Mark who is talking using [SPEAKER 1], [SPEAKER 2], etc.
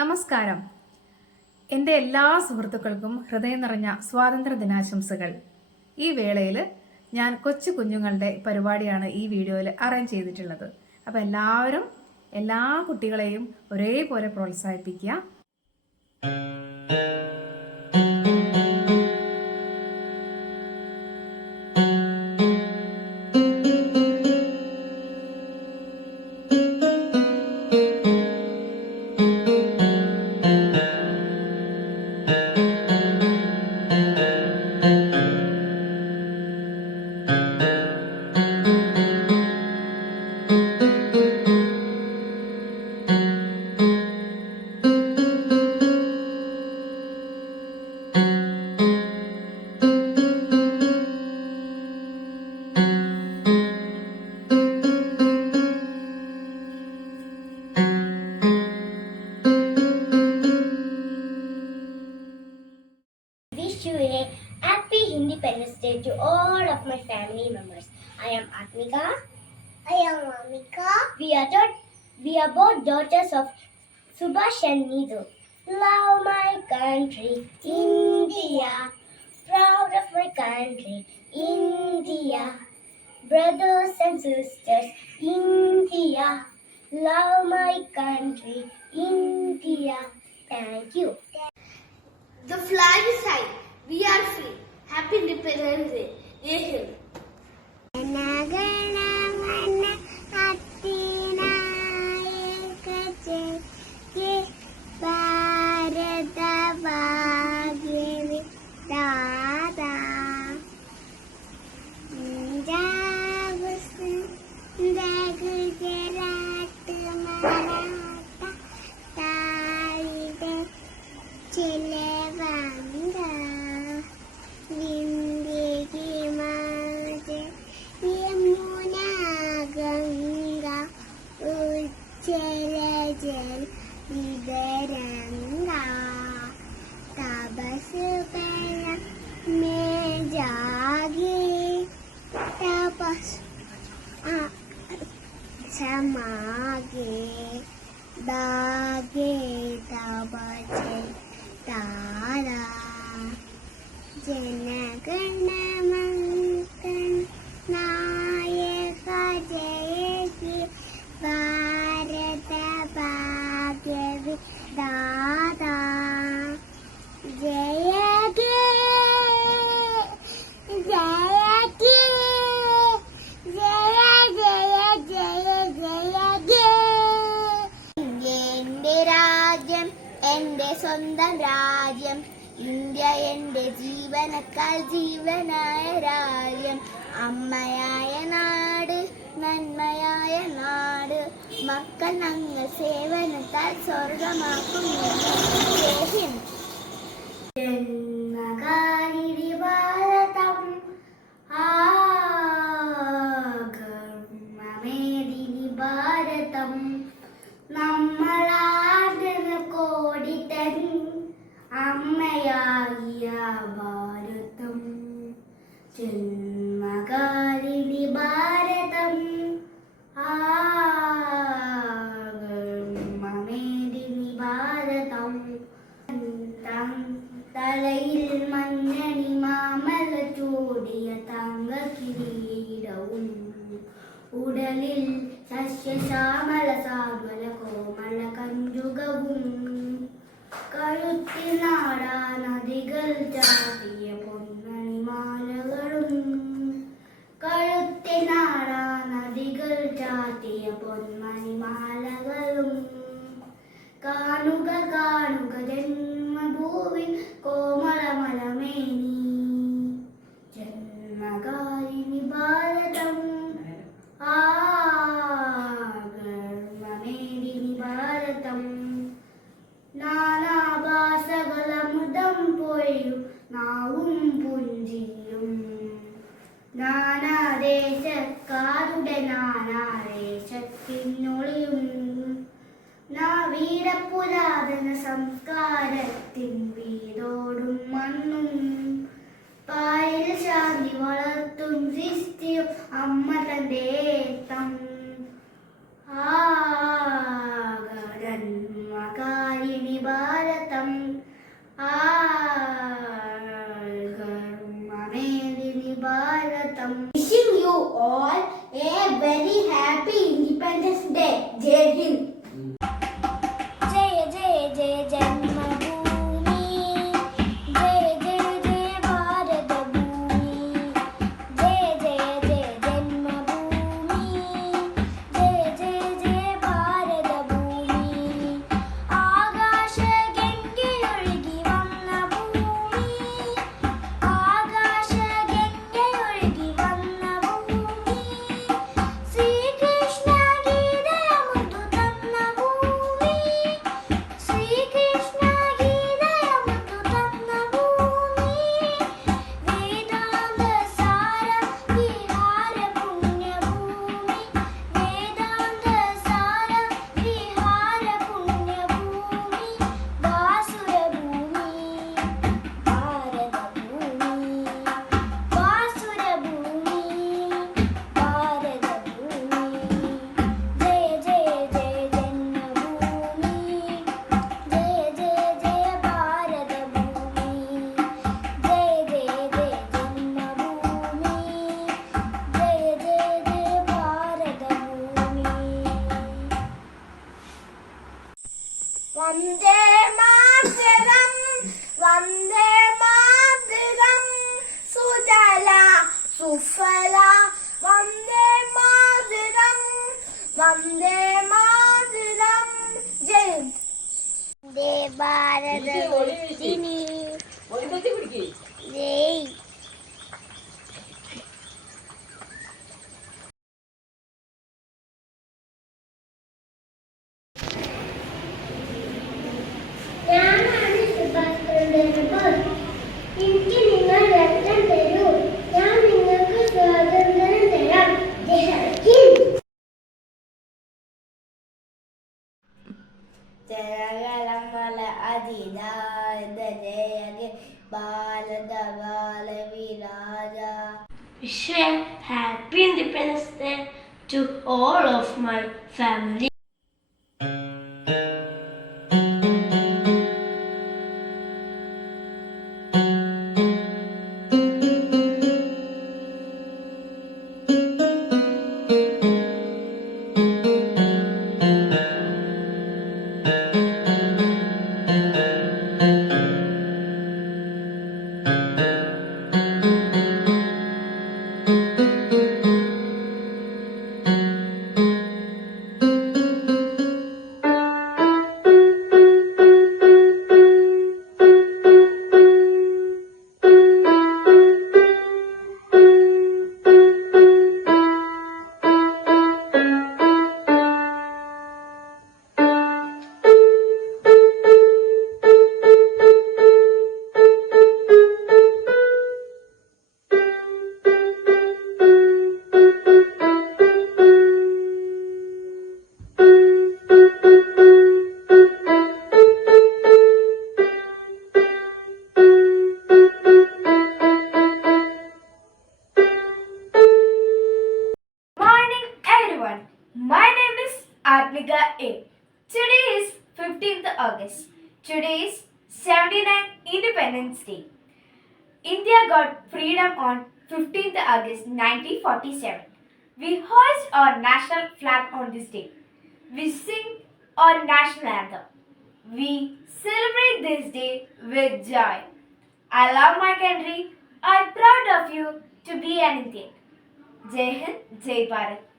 [SPEAKER 1] നമസ്കാരം. എന്റെ എല്ലാ സുഹൃത്തുക്കൾക്കും ഹൃദയം നിറഞ്ഞ സ്വാതന്ത്ര്യ ദിനാശംസകൾ. ഈ വേളയിൽ ഞാൻ കൊച്ചു കുഞ്ഞുങ്ങളുടെ പരിപാടിയാണ് ഈ വീഡിയോയിൽ അറേഞ്ച് ചെയ്തിട്ടുള്ളത്. അപ്പോൾ എല്ലാവരും എല്ലാ കുട്ടികളെയും ഒരേപോലെ പ്രോത്സാഹിപ്പിക്കുക.
[SPEAKER 2] I am Atmika. I am Amika. We are daugh- we are both daughters of Subhash and Needu. Love my country, India. Proud of my country, India. Brothers and sisters, India. Love my country, India. Thank you.
[SPEAKER 3] The flag is high. We are free. Happy Independence Day.
[SPEAKER 2] Jana Gana Mana അതിനായക Jaya ജനഗണമങ്കൻ നായക ജയകി ഭാരത ഭാഗ്യവി ദാദാ ജയകി ജയകി ജയ ജയ ജയ ജയകി എന്റെ രാജ്യം എന്റെ സ്വന്തം രാജ്യം India എന്റെ ജീവനക്കാൾ ജീവനായ രാജ്യം അമ്മയായ നാട് നന്മയായ നാട്. മക്കൾ ഞങ്ങൾ സേവനത്താൽ സ്വർഗമാക്കുന്നു ഭാരതം ആകർമ്മമേദിനി അമ്മയായ ഭാരതം. ജന്മകാരിണി ഭാരതം ആകർമ്മമേദിനി ഭാരതം തലയിൽ മഞ്ഞണി മാമല ചൂടിയ തങ്ക കിരീടവും ഉടലിൽ സസ്യശ്യാമല സാമല मे जन्मगारिणि भारतम् आगर्ममेदिनि भारतं नानाभासगलमुदं पोयु नावुं पुञ्जियुम् नानादेशकारुडना സമ്മതനേത്തം ആകരന്മകാരിണി ഭാരതം ആകർമ്മേദിനി ഭാരതം wishing you all a very
[SPEAKER 3] happy Independence Day ജയ് ഹിന്ദ് സുഫല വന്ദേ മാതരം വന്ദേ മാതരം ജയ് വന്ദേ ഭാരതത്തിനി ജയ് ജയകലമല അതിദാത ജയകെ ഭാരത ബാലവിരാജ
[SPEAKER 4] Wish a happy Independence Day to all of my family.
[SPEAKER 5] Today is 15th August. Today is 79th Independence Day. India got freedom on 15th August 1947. We hoist our national flag on this day. We sing our national anthem. We celebrate this day with joy. I love my country. I'm proud of you to be an Indian. Jai Hind, Jai Bharat.